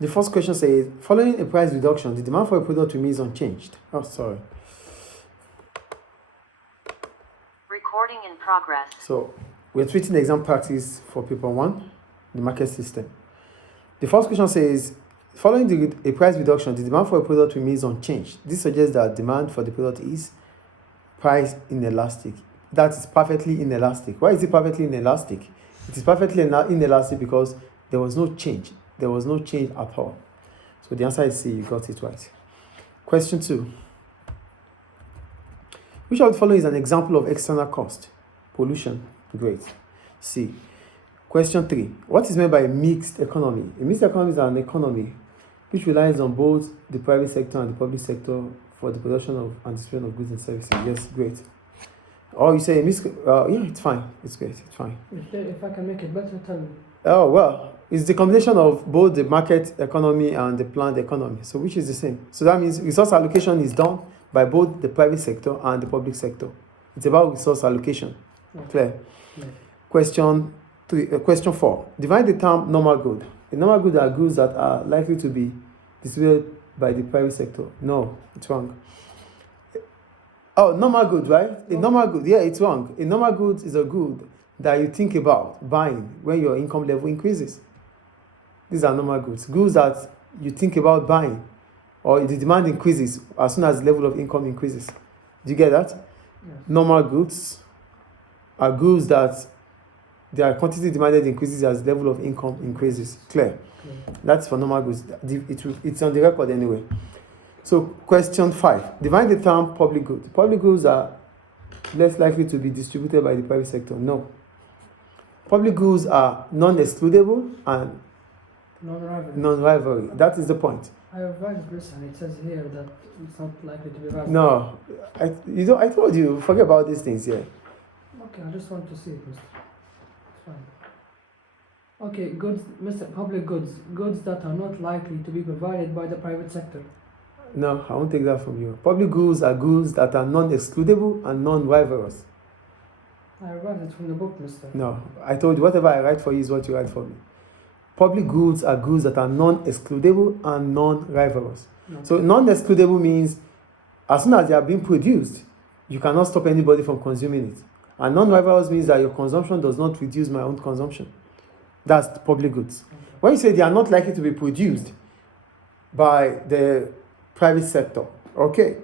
The first question says, following a price reduction, the demand for a product remains unchanged. Oh, sorry. Recording in progress. So, we're treating the exam practice for paper 1, the market system. The first question says, following a price reduction, the demand for a product remains unchanged. This suggests that demand for the product is price inelastic. That is perfectly inelastic. Why is it perfectly inelastic? It is perfectly inelastic because there was no change. There was no change at all. So the answer is C. You got it right. Question 2. Which of the following is an example of external cost? Pollution. Great. C. Question 3. What is meant by a mixed economy? A mixed economy is an economy which relies on both the private sector and the public sector for the production of and distribution of goods and services. Yes, great. Or you say a mixed... yeah, it's fine. It's great. It's fine. If I can make it better, tell me. Oh, well, it's the combination of both the market economy and the planned economy. So which is the same. So that means resource allocation is done by both the private sector and the public sector. It's about resource allocation. Okay. Clear? Yeah. Question 4. Define the term normal good. A normal good are goods that are likely to be distributed by the private sector. No, it's wrong. Oh, normal good, right? A normal good, yeah, it's wrong. A normal good is a good that you think about buying when your income level increases. These are normal goods. Goods that you think about buying or the demand increases as soon as the level of income increases. Do you get that? Yes. Normal goods are goods that their quantity demanded increases as the level of income increases. Clear? Okay. That's for normal goods. It's on the record anyway. So, question 5. Define the term public goods. Public goods are less likely to be distributed by the private sector. No. Public goods are non-excludable and non-rivalry. That is the point. I revised this and it says here that it's not likely to be rivalry. No. I told you, forget about these things here. Okay, I just want to see it, Mr. It's fine. Okay, goods, Mr. Public goods. Goods that are not likely to be provided by the private sector. No, I won't take that from you. Public goods are goods that are non-excludable and non-rivalrous. I revised it from the book, Mr. No, I told you, whatever I write for you is what you write for me. Public goods are goods that are non-excludable and non-rivalrous. Okay. So non-excludable means as soon as they are being produced, you cannot stop anybody from consuming it. And non-rivalrous means that your consumption does not reduce my own consumption. That's the public goods. Okay. When you say they are not likely to be produced by the private sector, okay,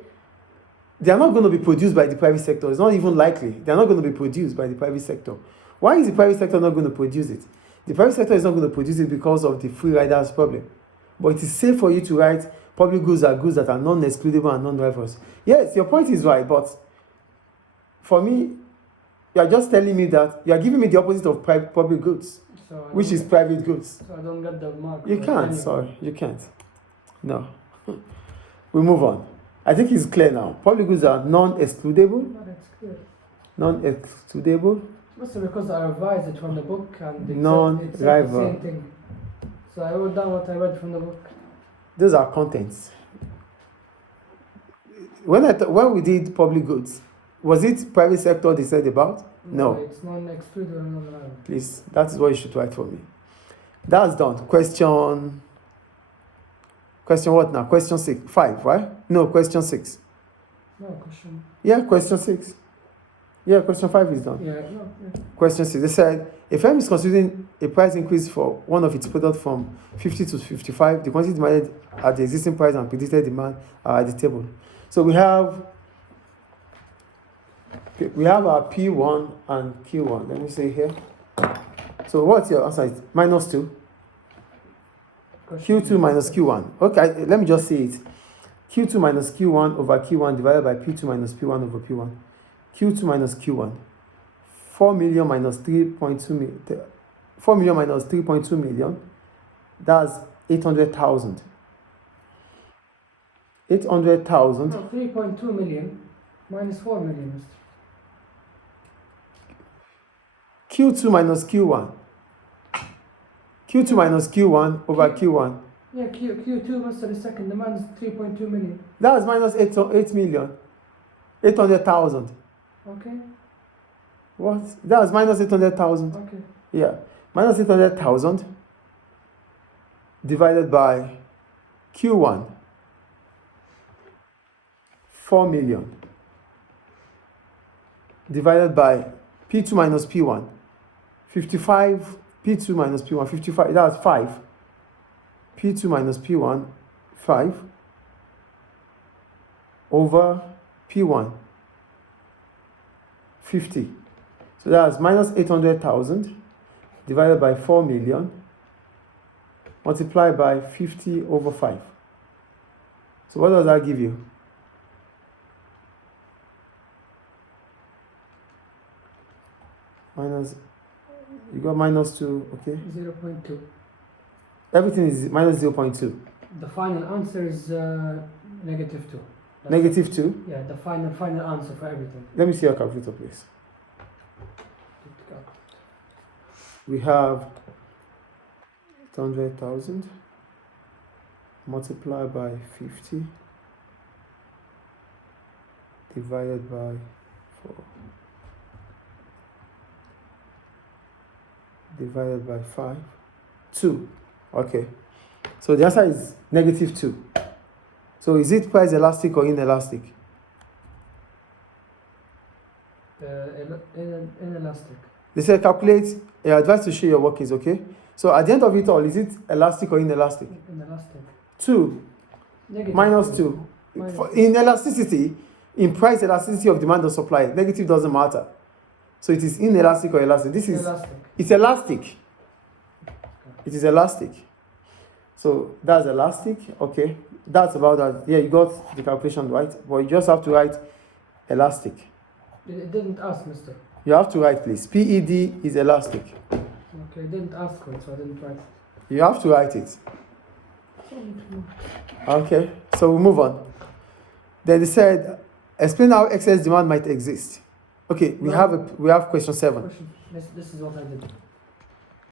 they are not going to be produced by the private sector. It's not even likely. They are not going to be produced by the private sector. Why is the private sector not going to produce it? The private sector is not going to produce it because of the free riders problem. But it is safe for you to write public goods are goods that are non-excludable and non-rivalrous. Yes, your point is right, but for me, you are just telling me that you are giving me the opposite of public goods, which is private goods. So I don't get the mark. You can't, sorry, you can't. No. We move on. I think it's clear now. Public goods are non-excludable. Not excluded. Non-excludable. Must because I revised it from the book and it said the same thing. So I wrote down what I read from the book. Those are contents. When we did public goods, was it private sector they said about? No. It's non-excluded and non-rival. Please, that is what you should write for me. That's done. Question what now? Question 5, right? No, question 6. No, question. Yeah, question 6. Yeah, question 5 is done. Yeah, no, yeah. Question 6. They said, a firm is considering a price increase for one of its products from 50 to 55. The quantity demanded at the existing price and predicted demand are at the table. So we have our P1 and Q1. Let me say here. So what's your answer? Minus 2. Q2 minus Q1. Okay, let me just say it. Q2 minus Q1 over Q1 divided by P2 minus P1 over P1. Q2 minus Q1. 4 million minus 3.2 million. 4 million minus 3.2 million. That's 800,000. 800,000. No, 3.2 million minus 4 million. Q2 minus Q1. Q2 minus Q1 over Q1. Yeah, Q2 must have the second demand is 3.2 million. That's minus 8 million. 800,000. Okay. What? That's minus 800,000. Okay. Yeah. Minus 800,000 divided by Q1, 4 million, divided by P2 minus P1, 55, P2 minus P1, 55, that's 5. P2 minus P1, 5, over P1, 50. So that's minus 800,000 divided by 4 million multiplied by 50 over 5. So what does that give you? Minus, you got minus 2, okay? 0.2. Everything is minus 0.2. The final answer is negative 2. That's Negative 2. Yeah, the final answer for everything. Let me see your calculator, please. We have 800,000 multiplied by 50 divided by 4 divided by 5, 2. Okay. So the answer is negative 2. So is it price elastic or inelastic? Inelastic. They said calculate, advise to show your workings, okay? So at the end of it all, is it elastic or inelastic? Inelastic. 2 Negative minus 2. Minus In elasticity, in price elasticity of demand or supply, negative doesn't matter. So it is inelastic or elastic. This is Elastic. it's elastic. It is elastic. So that's elastic. Okay. That's about that. Yeah, you got the calculation right. But you just have to write elastic. It didn't ask, mister. You have to write, please. PED is elastic. Okay, it didn't ask for it, so I didn't write it. You have to write it. Okay. So we move on. Then they said, explain how excess demand might exist. Okay, we No. have question 7. Question. This is what I did.